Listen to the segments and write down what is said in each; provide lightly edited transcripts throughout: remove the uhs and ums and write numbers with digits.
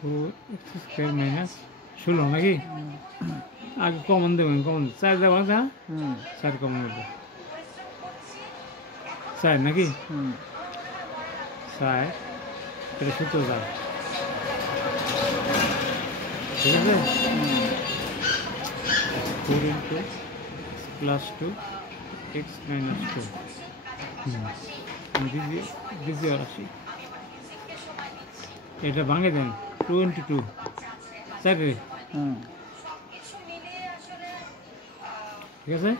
4x² minus 16 নাকি আগে common দেবেন কমন 4 দেবেন না 4 কমন দেবেন 4 নাকি 4 এটা সূত্র দাও ঠিক আছে 4 into plus 2 x minus 2 দ্বিতীয় রাশি এটা ভাঙে দেন 2 into 2 4 ঠিক আছে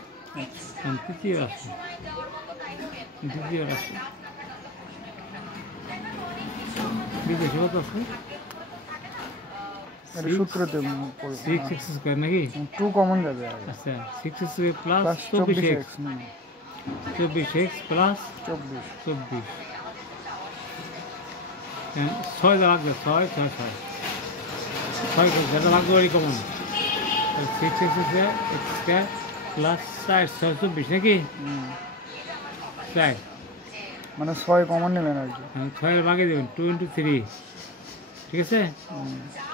তৃতীয় রাশি দ্বিতীয় কত আছে সূত্রতে 6x² নাকি 2 কমন যাবে আচ্ছা 6x² plus 24x 24x plus 24 6 লাগবে 6 যেটা লাগবে ওই কমন 6x² প্লাস 4 24 নাকি 4 মানে 6 কমন নেবেন আর কি 6 এর ভাগে দেবেন 2 into 3 ঠিক আছে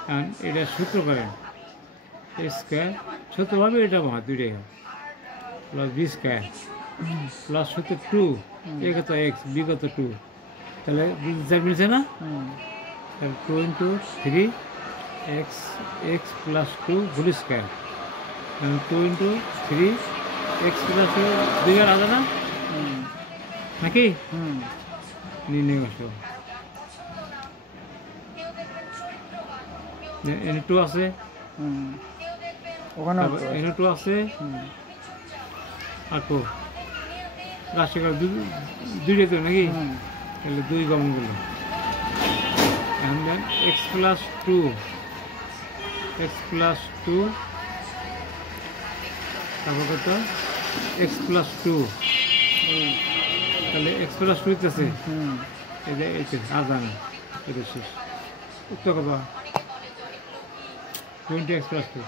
কারণ এটা সূত্র করেন স্কোয়ার সূত্রভাবে এটা মহা দুইটাই হয় প্লাস বি স্কোয়ার প্লাস সূত্র 2 এ কত এক্স বি কত 2 তাহলে মিলছে না তাহলে 2 into 3 x plus 2 whole square 2 into 3 x plus 2 দুইবার আলাদা না নাকি নির্ণয় করো এনে 2 আছে ওখানে এনে 2 আছে আর তো রাশি করে দুইটা তো নাকি তাহলে 2 কমন করলো and then x plus 2 তারপর কত x plus 2 তাহলে x plus 2 আছে এটা আজান এটা শেষ উত্তর কত 20x plus 2